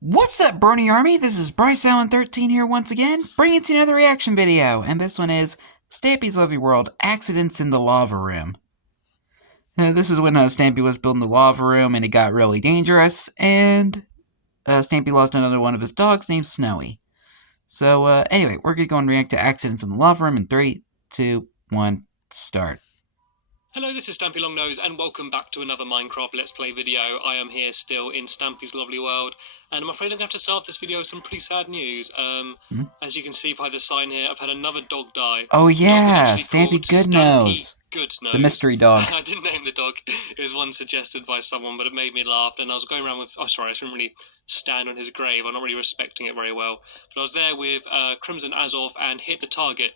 What's up, Brony Army? This is BryceAllen13 here once again, bringing to another reaction video, and this one is Stampy's Lovely World, Accidents in the Lava Room. This is when Stampy was building the lava room and it got really dangerous, and Stampy lost another one of his dogs named Snowy. So anyway, we're going to go and react to Accidents in the Lava Room in 3, 2, 1, start. Hello, this is Stampy Longnose, and welcome back to another Minecraft Let's Play video. I am here still in Stampy's Lovely World, and I'm afraid I'm going to have to start this video with some pretty sad news. As you can see by the sign here, I've had another dog die. Oh yeah, Stampy Goodnose. Goodnose. The mystery dog. I didn't name the dog. It was one suggested by someone, but it made me laugh, and I was going around with... Oh, sorry, I shouldn't really stand on his grave. I'm not really respecting it very well. But I was there with Crimson Azov and Hit the Target,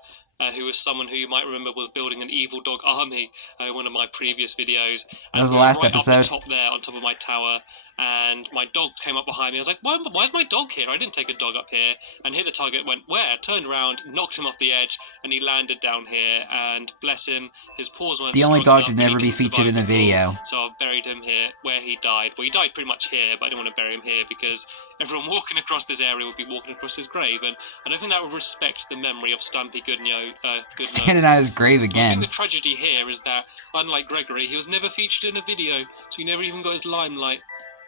who was someone who you might remember was building an evil dog army in one of my previous videos. That was the last episode. Up the top there, on top of my tower, and my dog came up behind me. I was like, why is my dog here? I didn't take a dog up here. And Hit the Target went, where? Turned around, knocked him off the edge, and he landed down here, and bless him, his paws weren't The only dog to up, never be featured in the video. So I've buried him here, where he died. Well, he died pretty much here, but I didn't want to bury him here, because everyone walking across this area would be walking across his grave, and I don't think that would respect the memory of Stampy Goodnose. Standing on his grave again. I think the tragedy here is that, unlike Gregory, he was never featured in a video, so he never even got his limelight.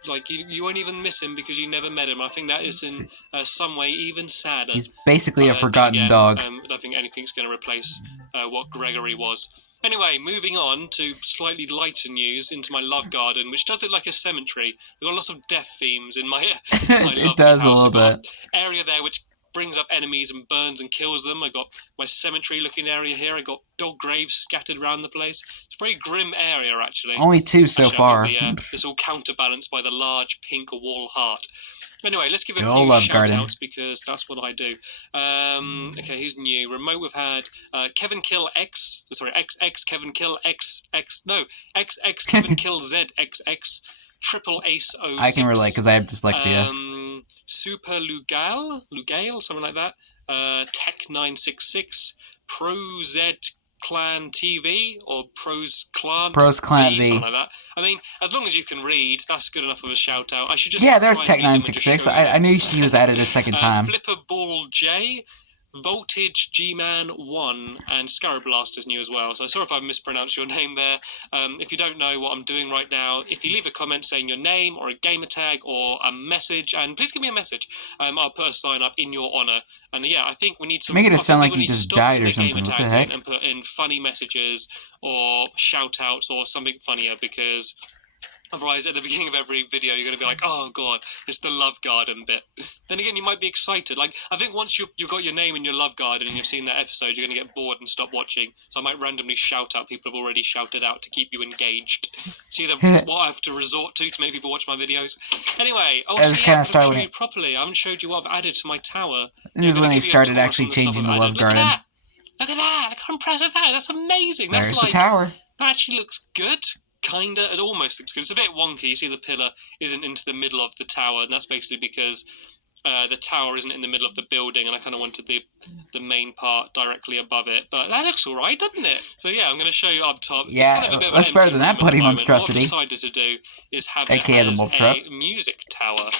Like, you won't even miss him because you never met him. I think that is in some way even sadder. He's basically a forgotten dog. I don't think anything's going to replace what Gregory was. Anyway, moving on to slightly lighter news into my love garden, which does look like a cemetery. We've got lots of death themes in my, my It does a little bit. Area there which brings up enemies and burns and kills them. I got my cemetery-looking area here. I got dog graves scattered around the place. It's a very grim area, actually. Only 2 so far. This all counterbalanced by the large pink wall heart. Anyway, let's give a Good few shout-outs outs because that's what I do. Okay, who's new? Remote, we've had Kevin Kill X. Sorry, XX Kevin Kill XX. No, XX Kevin Kill ZXX. Triple Ace 06. I can relate because I have dyslexia. Super Lugail, something like that. Tech 966. Pro Z Clan TV or Pros Clan V, something like that. I mean, as long as you can read, that's good enough of a shout out. I should just there's Tech 966. I knew she was added a second time. Flipper Ball J. Voltage G-Man 1 and Scarab Blast is new as well, so sorry if I've mispronounced your name there. If you don't know what I'm doing right now, if you leave a comment saying your name or a gamer tag or a message, and please give me a message, I'll put a sign up in your honour. And yeah, I think we need some... Make it sound like you just died or something, what the heck? And put in funny messages or shout outs or something funnier, because... Otherwise, at the beginning of every video, you're going to be like, oh god, it's the love garden bit. Then again, you might be excited. Like, I think once you've got your name in your love garden and you've seen that episode, you're going to get bored and stop watching. So I might randomly shout out people have already shouted out to keep you engaged. See what I have to resort to make people watch my videos. Anyway, I haven't showed you properly. I haven't showed you what I've added to my tower. This is when they started actually changing the love garden. Look at that! Look how impressive that is! That's amazing! There's That's like... the tower. That actually looks good. Kinda, it almost looks good. It's a bit wonky. You see the pillar isn't into the middle of the tower, and that's basically because the tower isn't in the middle of the building, and I kind of wanted the main part directly above it. But that looks alright, doesn't it? So yeah, I'm going to show you up top. Yeah, it's kind of a bit that's of better than that bloody monstrosity. What I've decided to do is have a music tower,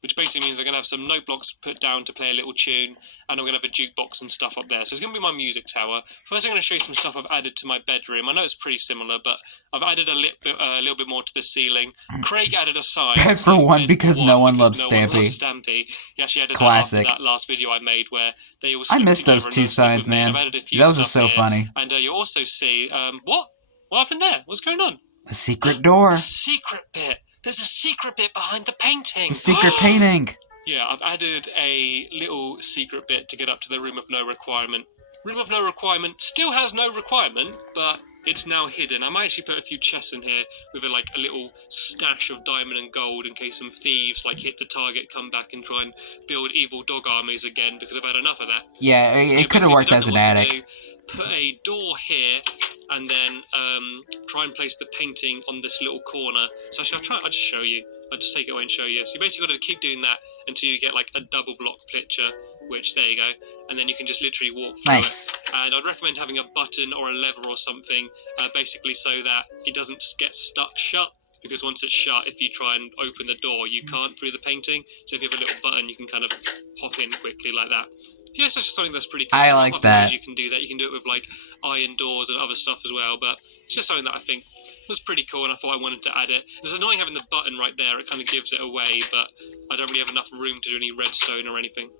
which basically means I'm going to have some note blocks put down to play a little tune, and I'm going to have a jukebox and stuff up there. So it's going to be my music tower. First, I'm going to show you some stuff I've added to my bedroom. I know it's pretty similar, but I've added a little bit more to the ceiling. Craig added a sign. Bed for one because no one loves Stampy. He actually added Classic. that last video I made where they all... I missed those 2 signs, man. Those are so funny. And you also see... What? What happened there? What's going on? The secret door. The secret bit. There's a secret bit behind the painting. The secret painting. Yeah, I've added a little secret bit to get up to the Room of No Requirement. Room of No Requirement still has no requirement, but it's now hidden. I might actually put a few chests in here with a little stash of diamond and gold in case some thieves Hit the Target come back and try and build evil dog armies again, because I've had enough of that. Yeah, it could have worked as an attic. Put a door here, and then try and place the painting on this little corner. So actually, I'll just show you. I'll just take it away and show you. So you basically got to keep doing that until you get a double block picture, which, there you go. And then you can just literally walk through it. And I'd recommend having a button or a lever or something, basically so that it doesn't get stuck shut. because once it's shut, if you try and open the door, you can't through the painting. So if you have a little button, you can kind of pop in quickly like that. Yeah, it's just something that's pretty cool. I like that. Ways you can do that. You can do it with like iron doors and other stuff as well. But it's just something that I think was pretty cool, and I thought I wanted to add it. It's annoying having the button right there. It kind of gives it away, but I don't really have enough room to do any redstone or anything.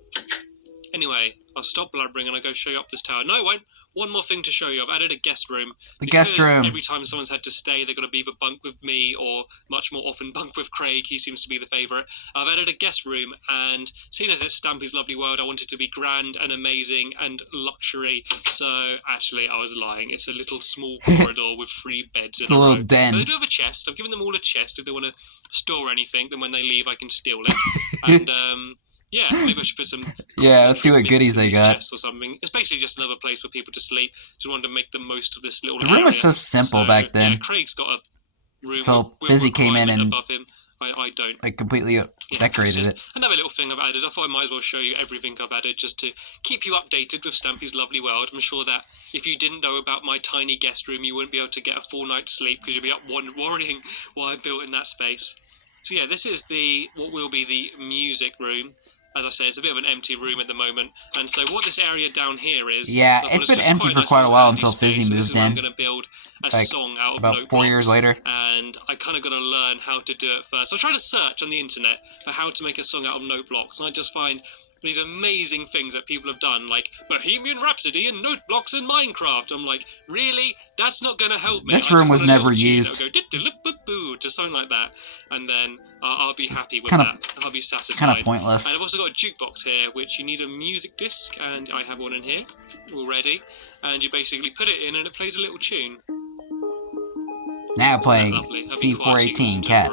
Anyway, I'll stop blabbering and I'll go show you up this tower. No, I won't. One more thing to show you. I've added a guest room. The guest room. Every time someone's had to stay, they've got to either bunk with me or much more often bunk with Craig. He seems to be the favourite. I've added a guest room, and seeing as it's Stampy's Lovely World, I want it to be grand and amazing and luxury. So, actually, I was lying. It's a little small corridor with 3 beds in a row. It's a little den. They do have a chest. I've given them all a chest. If they want to store anything, then when they leave, I can steal it. And, yeah, maybe I should put some... Yeah, let's see what goodies they got. Or something. It's basically just another place for people to sleep. Just wanted to make the most of this little The room was so simple back then. Yeah, Craig's got a room So with Fizzy came in and above him. I don't. like completely decorated it. Another little thing I've added. I thought I might as well show you everything I've added just to keep you updated with Stampy's Lovely World. I'm sure that if you didn't know about my tiny guest room, you wouldn't be able to get a full night's sleep because you'd be up worrying what I built in that space. So yeah, this is what will be the music room. As I say, it's a bit of an empty room at the moment. And so what this area down here is... Yeah, it's been empty for quite a while until Fizzy moved in. I'm going to build a song out of about note 4 years later. And I kind of got to learn how to do it first. So I tried to search on the internet for how to make a song out of note blocks. And I just find these amazing things that people have done, like Bohemian Rhapsody and note blocks in Minecraft. I'm like, really? That's not going to help me. This room was never used. Go, just something like that. And then I'll be happy with that. I'll be satisfied. Kind of pointless. And I've also got a jukebox here, which you need a music disc, and I have one in here already. And you basically put it in, and it plays a little tune. Now playing C418 Cat.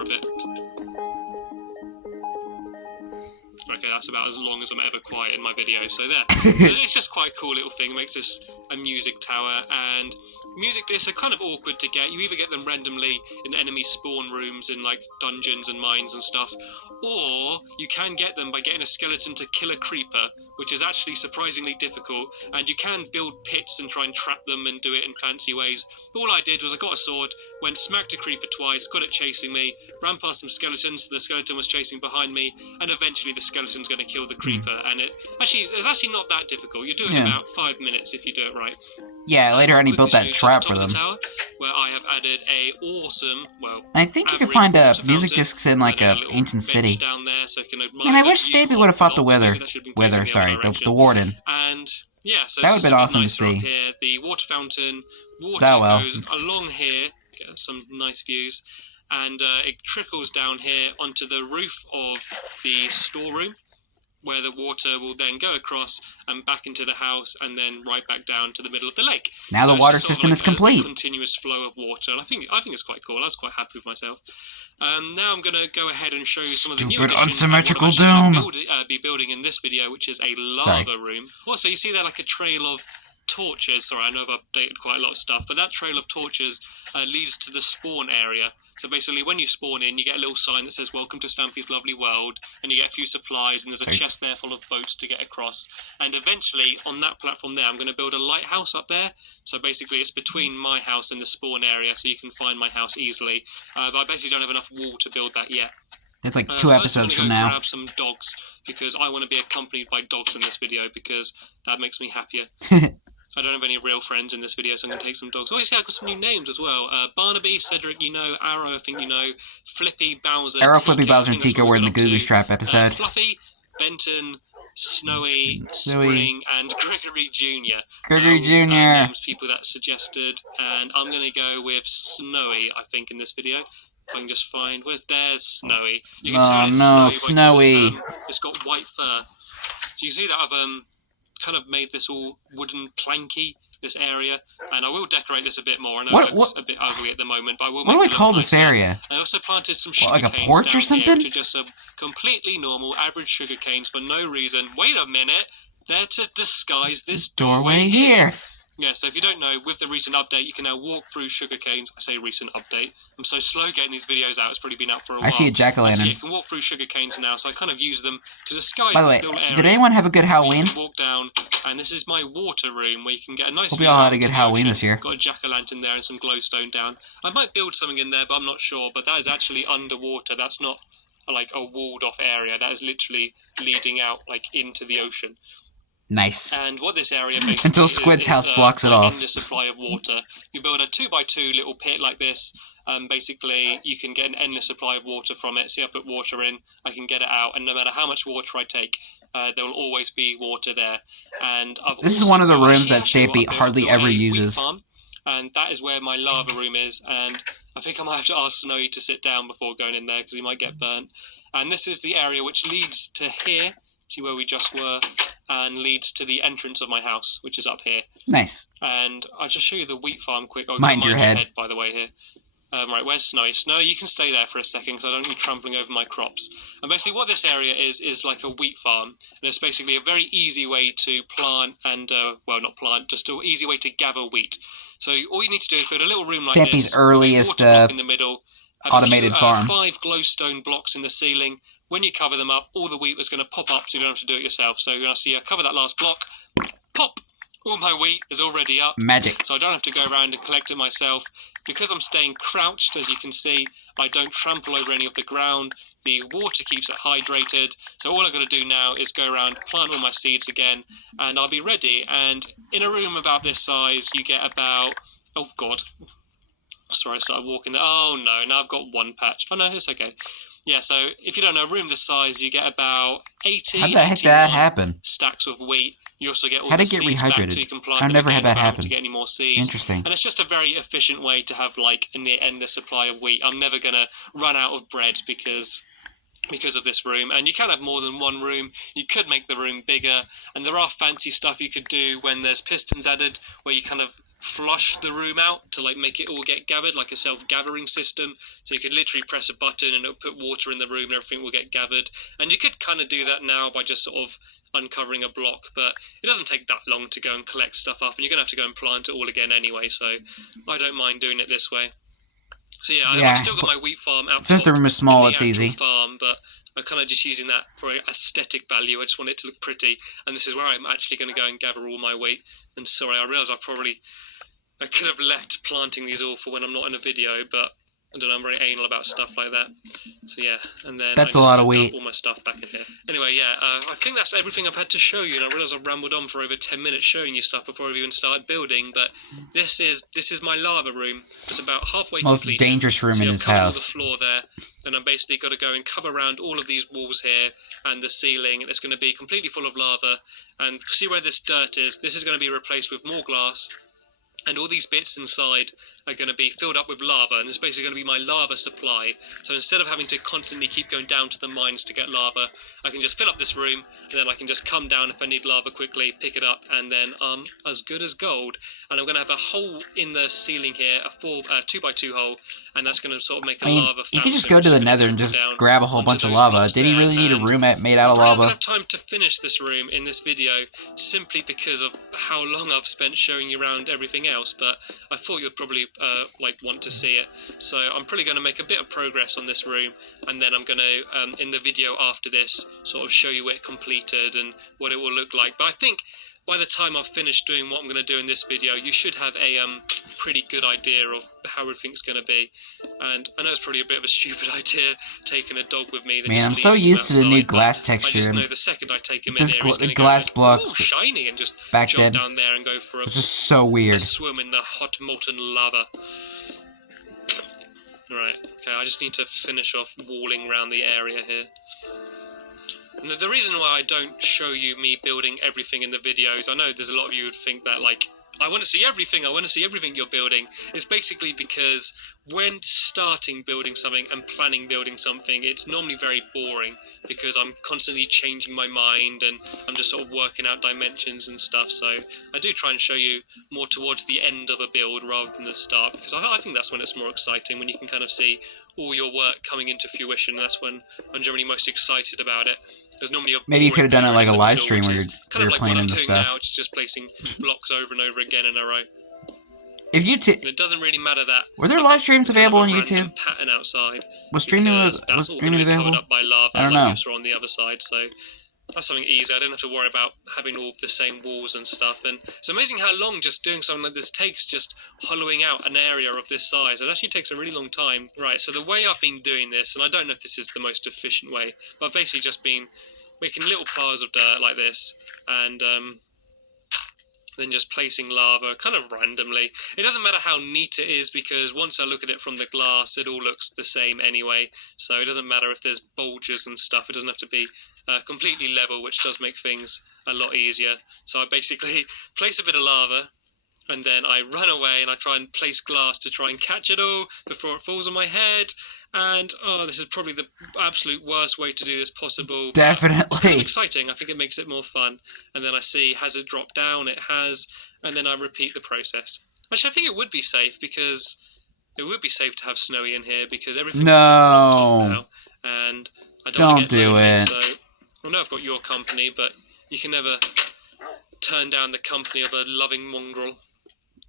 Okay, that's about as long as I'm ever quiet in my video, so there. It's just quite a cool little thing. It makes this a music tower, and music discs are kind of awkward to get. You either get them randomly in enemy spawn rooms in like dungeons and mines and stuff, or you can get them by getting a skeleton to kill a creeper, which is actually surprisingly difficult, and you can build pits and try and trap them and do it in fancy ways. All I did was I got a sword, went smacked a creeper twice, got it chasing me, ran past some skeletons, the skeleton was chasing behind me, and eventually the skeleton's going to kill the creeper, and it's actually not that difficult. You're doing about 5 minutes if you do it right. Yeah, later on he built that trap for them. Tower, where I have added a awesome, I think you can find music discs in like a ancient city. Down there so you can admire. And I wish Stampy would have fought the the warden. And yeah, so that would have been awesome to see. Here. The water fountain, goes along here, get some nice views, and it trickles down here onto the roof of the storeroom, where the water will then go across and back into the house and then right back down to the middle of the lake. Now the water system is complete. A continuous flow of water, and I think it's quite cool. I was quite happy with myself. Now I'm going to go ahead and show you some of the new additions unsymmetrical dome. Be building in this video, which is a lava room. Also, you see there like a trail of torches. Sorry, I know I've updated quite a lot of stuff, but that trail of torches leads to the spawn area. So basically, when you spawn in, you get a little sign that says, "Welcome to Stampy's Lovely World," and you get a few supplies, and there's a chest there full of boats to get across. And eventually, on that platform there, I'm going to build a lighthouse up there. So basically, it's between my house and the spawn area, so you can find my house easily. But I basically don't have enough wall to build that yet. It's like 2 episodes from now. Grab some dogs, because I want to be accompanied by dogs in this video, because that makes me happier. I don't have any real friends in this video, so I'm going to take some dogs. Oh, you see, I've got some new names as well. Barnaby, Cedric, you know. Arrow, I think you know. Flippy, Bowser, Arrow, Flippy, Bowser, and Tika were in the Googly Strap episode. Fluffy, Benton, Snowy, Spring, and Gregory Jr. Gregory Jr. Names people that suggested, and I'm going to go with Snowy, I think, in this video. If I can just find... There's Snowy. You can tell it's Snowy. It's got white fur. So you can see that I've kind of made this all wooden planky, this area, and I will decorate this a bit more. I know it looks a bit ugly at the moment, but I will make it What do I call this area? I also planted some sugar like a canes porch down or something? Here, just some completely normal, average sugar canes for no reason. Wait a minute! They're to disguise this doorway here. Yeah, so if you don't know, with the recent update, you can now walk through sugarcanes. I say recent update. I'm so slow getting these videos out. It's probably been out for a while. I see a jack-o'-lantern. You can walk through sugarcanes now, so I kind of use them to disguise By the this way, little area. did anyone have a good Halloween? You can walk down, and this is my water room where you can get a nice Hope view you all out had a good to the Halloween ocean. this year. Got a jack-o'-lantern there and some glowstone down. I might build something in there, but I'm not sure. But that is actually underwater. That's not like a walled-off area. That is literally leading out like into the ocean. Nice. And what this area basically Until Squid's house blocks it off. Endless supply of water. You build a 2x2 little pit like this. Basically, you can get an endless supply of water from it. See, I put water in, I can get it out, and no matter how much water I take, there will always be water there. And this is one of the rooms that Stampy hardly ever uses. Farm, and that is where my lava room is. And I think I might have to ask Snowy to sit down before going in there because he might get burnt. And this is the area which leads to here. See where we just were, and leads to the entrance of my house, which is up here. Nice. And I'll just show you the wheat farm quick. Oh, mind your head, by the way, here. Right, where's Snowy? Snowy, you can stay there for a second because I don't want you trampling over my crops. And basically what this area is like a wheat farm. And it's basically a very easy way to plant and, well, not plant, just an easy way to gather wheat. So all you need to do is build a little room like Stampy's this. earliest in the middle, automated farm. 5 glowstone blocks in the ceiling. When you cover them up, all the wheat was going to pop up, so you don't have to do it yourself. So you're going to see I cover that last block, pop, all my wheat is already up. Magic. So I don't have to go around and collect it myself. Because I'm staying crouched, as you can see, I don't trample over any of the ground. The water keeps it hydrated. So all I've got to do now is go around, plant all my seeds again, and I'll be ready. And in a room about this size, you get about... Oh, God. Sorry, I started walking there. Oh, no, now I've got one patch. Oh, no, it's okay. Yeah, so if you don't know, a room this size, you get about 80, how the heck did that happen? Stacks of wheat. You also get all how the to get seeds rehydrated? back so you can plant I've them never had that happen. To get any more seeds. Interesting. And it's just a very efficient way to have like a near endless supply of wheat. I'm never going to run out of bread because of this room. And you can have more than one room. You could make the room bigger. And there are fancy stuff you could do when there's pistons added, where you kind of flush the room out to like make it all get gathered, like a self-gathering system. So you could literally press a button and it'll put water in the room and everything will get gathered. And you could kind of do that now by just sort of uncovering a block, but it doesn't take that long to go and collect stuff up, and you're gonna have to go and plant it all again anyway, so I don't mind doing it this way. So yeah, I've still got my wheat farm out. Since the room is small, it's easy. Farm, but I'm kind of just using that for aesthetic value. I just want it to look pretty, and this is where I'm actually going to go and gather all my wheat. And sorry, I realise I could have left planting these all for when I'm not in a video, but I don't know, I'm very anal about stuff like that. So yeah, and then that's a lot of wheat. All my stuff back in here. Anyway, yeah, I think that's everything I've had to show you, and I realise I've rambled on for over 10 minutes showing you stuff before I've even started building. But this is my lava room. It's about halfway most completed. Dangerous room in his house. The floor there, and I've basically got to go and cover around all of these walls here and the ceiling, and it's going to be completely full of lava. And see where this dirt is? This is going to be replaced with more glass. And all these bits inside are going to be filled up with lava, and it's basically going to be my lava supply. So instead of having to constantly keep going down to the mines to get lava, I can just fill up this room, and then I can just come down if I need lava quickly, pick it up, and then I'm as good as gold. And I'm going to have a hole in the ceiling here, a 2x2 hole, and that's going to sort of make a lava fountain. You can just go to the nether and just grab a whole bunch of lava. Did he really need a room made out of lava? I don't have time to finish this room in this video, simply because of how long I've spent showing you around everything else, but I thought you'd probably want to see it. So I'm probably going to make a bit of progress on this room, and then I'm going to, in the video after this, sort of show you it completed and what it will look like. But I think by the time I've finished doing what I'm going to do in this video, you should have a pretty good idea of how everything's going to be. And I know it's probably a bit of a stupid idea, taking a dog with me. Man, I'm so used to the new glass texture. I just know the second I take him in here, he's the glass blocks shiny, and just jump down there and go for it's just so weird. A swim in the hot molten lava. Right, okay, I just need to finish off walling around the area here. And the reason why I don't show you me building everything in the videos, I know there's a lot of you who would think that, like, I want to see everything you're building. It's basically because when starting building something and planning building something, it's normally very boring because I'm constantly changing my mind and I'm just sort of working out dimensions and stuff. So I do try and show you more towards the end of a build rather than the start, because I think that's when it's more exciting, when you can kind of see all your work coming into fruition. That's when I'm generally most excited about it. There's normally a Maybe you could have done it like a live stream where kind you're of like playing what I'm into doing stuff. now, which is just placing blocks over and over again in a row. If you And it doesn't really matter that. were there live streams available on YouTube? Pattern outside. Was streaming available? Covered up by lava, I don't know. like on the other side, so that's something easy. I don't have to worry about having all the same walls and stuff. And it's amazing how long just doing something like this takes, just hollowing out an area of this size. It actually takes a really long time. Right, so the way I've been doing this, and I don't know if this is the most efficient way, but I've basically just been making little piles of dirt like this, and then just placing lava kind of randomly. It doesn't matter how neat it is, because once I look at it from the glass, it all looks the same anyway. So it doesn't matter if there's bulges and stuff. It doesn't have to be completely level, which does make things a lot easier. So I basically place a bit of lava, and then I run away and I try and place glass to try and catch it all before it falls on my head. And this is probably the absolute worst way to do this possible. Definitely. It's kind of exciting. I think it makes it more fun. And then I see, has it dropped down? It has. And then I repeat the process. Actually, I think it would be safe, because it would be safe to have Snowy in here, because everything's blocked off now. And I don't want to get lonely, so I know I've got your company, but you can never turn down the company of a loving mongrel.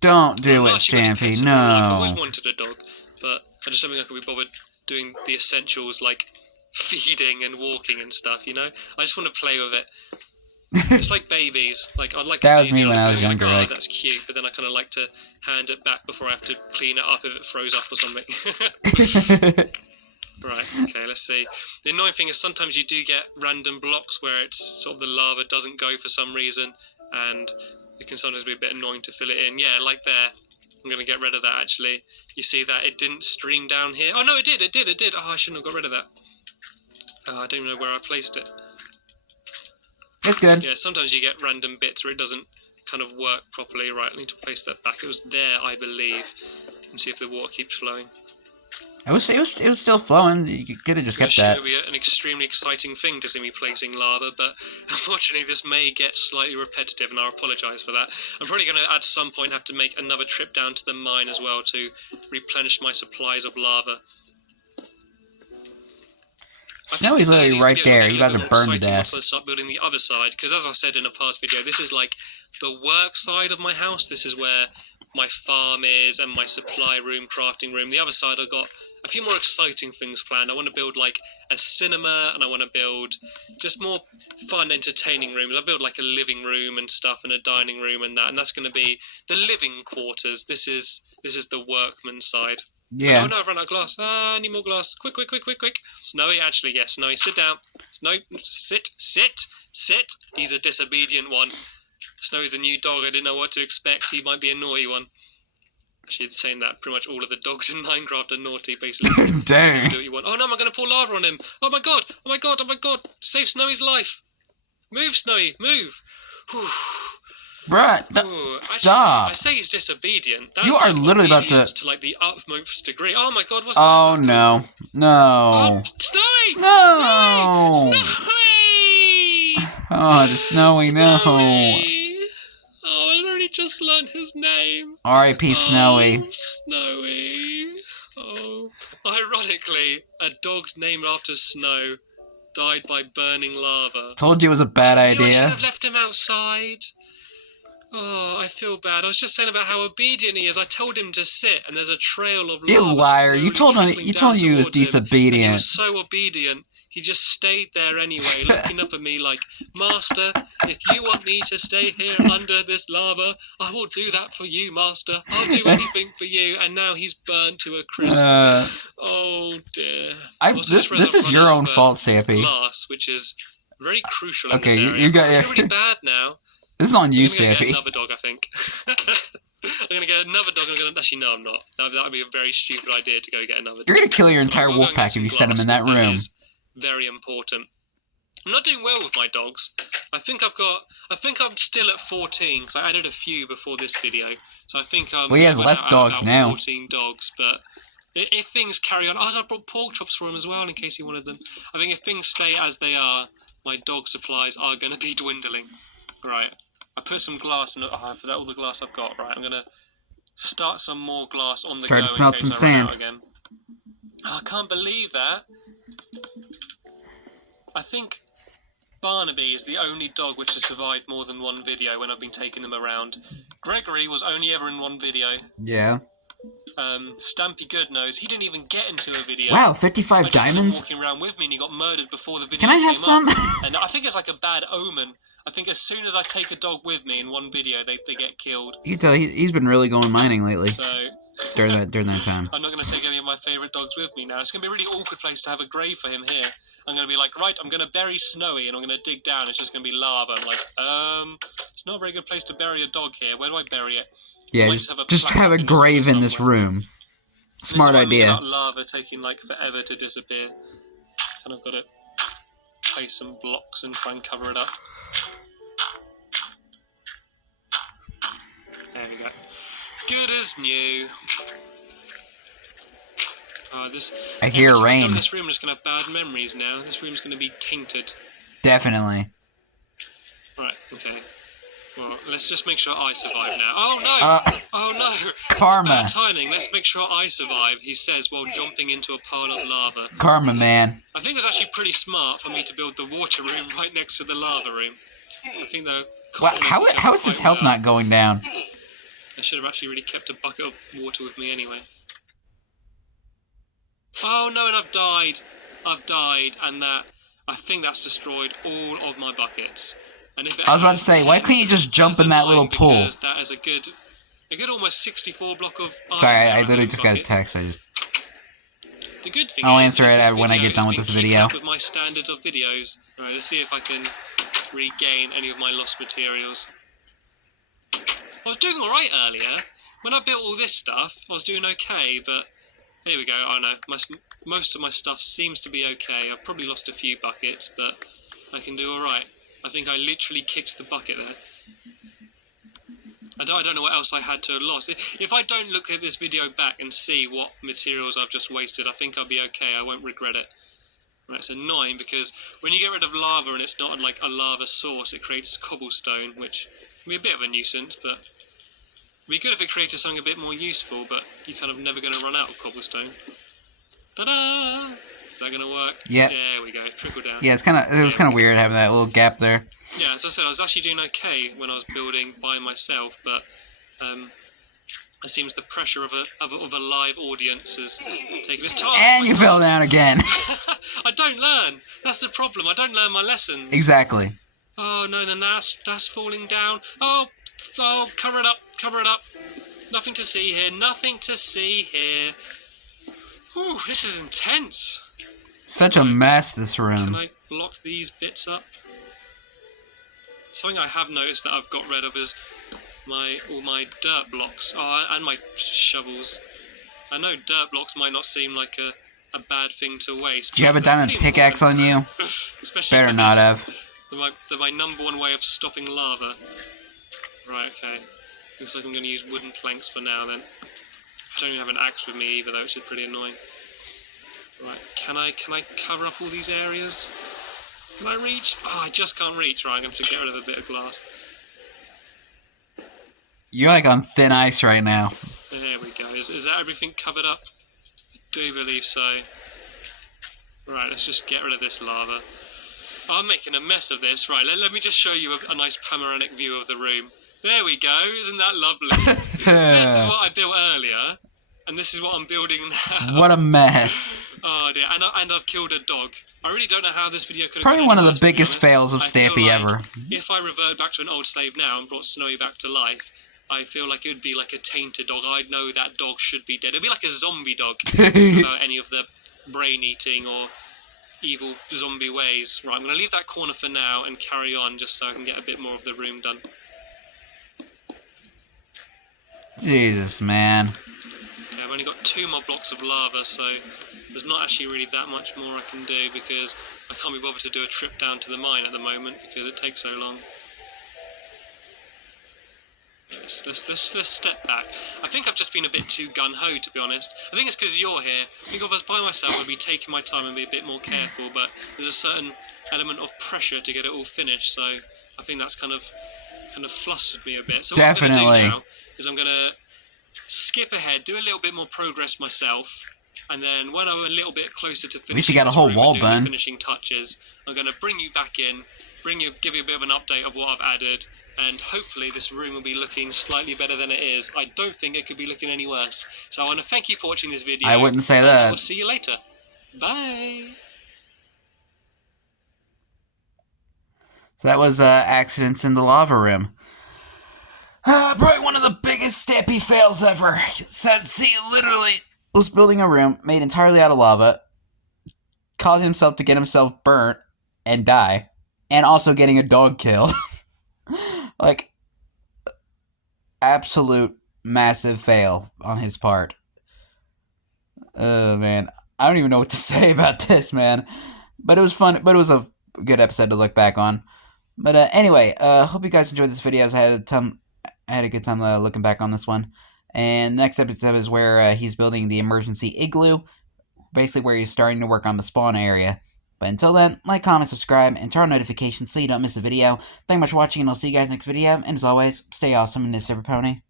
Don't do it, Stampy. No. I've always wanted a dog, but I just don't think I could be bothered doing the essentials like feeding and walking and stuff, you know? I just want to play with it. It's like babies. Like, I'd like that was me when I was younger. Like, that's cute, but then I kind of like to hand it back before I have to clean it up if it froze up or something. Right, okay, let's see. The annoying thing is sometimes you do get random blocks where it's sort of the lava doesn't go for some reason, and it can sometimes be a bit annoying to fill it in. Yeah, like there. I'm going to get rid of that, actually. You see that? It didn't stream down here. Oh, no, it did. Oh, I shouldn't have got rid of that. I don't even know where I placed it. It's good. Yeah, sometimes you get random bits where it doesn't kind of work properly. Right, I need to place that back. It was there, I believe. And see if the water keeps flowing. It was still flowing. You could have just kept that. It would be an extremely exciting thing to see me placing lava, but unfortunately this may get slightly repetitive, and I apologise for that. I'm probably going to, at some point, have to make another trip down to the mine as well to replenish my supplies of lava. Snowy's literally right there. You guys are burned to death. Once I start building the other side, because as I said in a past video, this is like the work side of my house. This is where my farm is and my supply room, crafting room. The other side, I've got a few more exciting things planned. I want to build like a cinema, and I want to build just more fun, entertaining rooms. I build like a living room and stuff, and a dining room and that, and that's going to be the living quarters. This is the workman side. Yeah. Oh no, I've run out of glass. I need more glass. Quick. Snowy, actually, yes. Snowy, sit down. Snowy, sit. He's a disobedient one. Snowy's a new dog. I didn't know what to expect. He might be a naughty one. Actually, saying that, pretty much all of the dogs in Minecraft are naughty, basically. Dang. Do what you want. Oh no, am I going to pour lava on him? Oh my god. Save Snowy's life. Move, Snowy, move. Whew. Bruh, stop. I say he's disobedient. That's you are like literally about to like the utmost degree. Oh my god, what's Oh no. No. Oh, Snowy! No. Snowy! Oh, the Snowy, no. Snowy. Oh, I only just learned his name. R.I.P. Snowy. Snowy. Oh. Ironically, a dog named after Snow died by burning lava. Told you it was a bad idea. I should have left him outside. Oh, I feel bad. I was just saying about how obedient he is. I told him to sit, and there's a trail of lava. You liar! You told him he was disobedient. He was so obedient. He just stayed there anyway, looking up at me like, Master, if you want me to stay here under this lava, I will do that for you, Master. I'll do anything for you. And now he's burned to a crisp. Oh dear. This is your own fault, Stampy. Glass, which is very crucial. Okay, in this area. you got. I feel really bad now. This is on you, I'm gonna Stampy. get another dog, I think. I'm going to get another dog. Actually, no, I'm not. That would be a very stupid idea to go get another dog. You're going to kill your entire wolf pack if you send them in that room. Is very important. I'm not doing well with my dogs. I think I'm still at 14, because I added a few before this video. So I think well, he has less dogs now. 14 dogs, but if things carry on... Oh, I brought pork chops for him as well, in case he wanted them. I think if things stay as they are, my dog supplies are going to be dwindling. Right. I put some glass in. Is that all the glass I've got? Right, I'm gonna start some more glass on the go. Try to smelt some sand. Again. Oh, I can't believe that. I think Barnaby is the only dog which has survived more than one video when I've been taking them around. Gregory was only ever in one video. Yeah. Stampy Goodnose, he didn't even get into a video. Wow, 55 I just had him diamonds? walking around with me and he got murdered before the video Can I have came some? up. And I think it's like a bad omen. I think as soon as I take a dog with me in one video, they get killed. You can tell he's been really going mining lately. So during that time. I'm not going to take any of my favourite dogs with me now. It's going to be a really awkward place to have a grave for him here. I'm going to be like, right, I'm going to bury Snowy and I'm going to dig down. It's just going to be lava. I'm like, it's not a very good place to bury a dog here. Where do I bury it? Yeah, just have a grave in this room. Smart idea. About lava taking like forever to disappear. Kind of got to place some blocks and try and cover it up. There we go. Good as new. I hear rain. In this room, I'm just going to have bad memories now. This room's going to be tainted. Definitely. Right, okay. Well, let's just make sure I survive now. Oh no! Oh no! Karma. Bad timing. Let's make sure I survive, he says while jumping into a pile of lava. Karma, man. I think it was actually pretty smart for me to build the water room right next to the lava room. I think the... Well, how is his health not going down? I should have actually really kept a bucket of water with me anyway. Oh no, and I've died. And I think that's destroyed all of my buckets. And if I was about to say, why couldn't you just jump in that little pool? Because that is a good almost 64 block of iron. Sorry, I literally just got a text. The good thing I'll is answer it when I get done with this video. Up with my standards of videos. Right, let's see if I can regain any of my lost materials. I was doing alright earlier. When I built all this stuff, I was doing okay, but here we go. Oh no, most of my stuff seems to be okay. I've probably lost a few buckets, but I can do alright. I think I literally kicked the bucket there. I don't know what else I had to have lost. If I don't look at this video back and see what materials I've just wasted, I think I'll be okay. I won't regret it. Right, it's annoying because when you get rid of lava and it's not like a lava source, it creates cobblestone, which can be a bit of a nuisance, but it'd be good if it created something a bit more useful, but you're kind of never going to run out of cobblestone. Ta-da! Is that going to work? Yeah. There we go. Trickle down. Yeah, it was kind of weird having that little gap there. Yeah, as I said, I was actually doing okay when I was building by myself, but it seems the pressure of a live audience has taken its toll. And you fell down again. I don't learn. That's the problem. I don't learn my lessons. Exactly. Oh no, then that's falling down. Oh, cover it up. Nothing to see here. Ooh, this is intense. Such a mess, this room. Can I block these bits up? Something I have noticed that I've got rid of is all my dirt blocks. Oh, and my shovels. I know dirt blocks might not seem like a bad thing to waste. Do you have a diamond pickaxe on you? Especially better not have. They're my number one way of stopping lava. Right, okay. Looks like I'm going to use wooden planks for now then. I don't even have an axe with me either though, which is pretty annoying. Right, can I cover up all these areas? Can I reach? Oh, I just can't reach. Right, I'm going to have to get rid of a bit of glass. You're like on thin ice right now. There we go. Is that everything covered up? I do believe so. Right, let's just get rid of this lava. I'm making a mess of this. Right, let me just show you a nice panoramic view of the room. There we go. Isn't that lovely? This is what I built earlier, and this is what I'm building now. What a mess. Oh dear, and I've killed a dog. I really don't know how this video could have Probably gone one of the worse, to be biggest honest. fails of Stampy ever. If I revert back to an old slave now and brought Snowy back to life, I feel like it would be like a tainted dog. I'd know that dog should be dead. It'd be like a zombie dog. Without any of the brain eating or evil zombie ways. Right, I'm going to leave that corner for now and carry on just so I can get a bit more of the room done. Jesus, man. Okay, I've only got 2 more blocks of lava, so there's not actually really that much more I can do because I can't be bothered to do a trip down to the mine at the moment because it takes so long. Let's step back. I think I've just been a bit too gun-ho, to be honest. I think it's because you're here. I think if I was by myself, I'd be taking my time and be a bit more careful, but there's a certain element of pressure to get it all finished, so I think that's kind of flustered me a bit. So Definitely. what I'm going to do now is I'm going to skip ahead, do a little bit more progress myself, And then when I'm a little bit closer to finishing, we should get a whole wall done. Finishing touches, I'm going to bring you back in, give you a bit of an update of what I've added, and hopefully this room will be looking slightly better than it is. I don't think it could be looking any worse. So I want to thank you for watching this video. I wouldn't say that. I will see you later. Bye. So that was accidents in the lava room. Probably one of the biggest Stampy fails ever. See, literally was building a room made entirely out of lava, causing himself to get himself burnt and die, and also getting a dog killed. Like, absolute massive fail on his part. Man, I don't even know what to say about this, man. But it was fun. But it was a good episode to look back on. But anyway, hope you guys enjoyed this video. As I had a good time looking back on this one. And next episode is where he's building the emergency igloo, basically where he's starting to work on the spawn area. But until then, like, comment, subscribe, and turn on notifications so you don't miss a video. Thank you much for watching, and I'll see you guys next video. And as always, stay awesome in this Super Pony.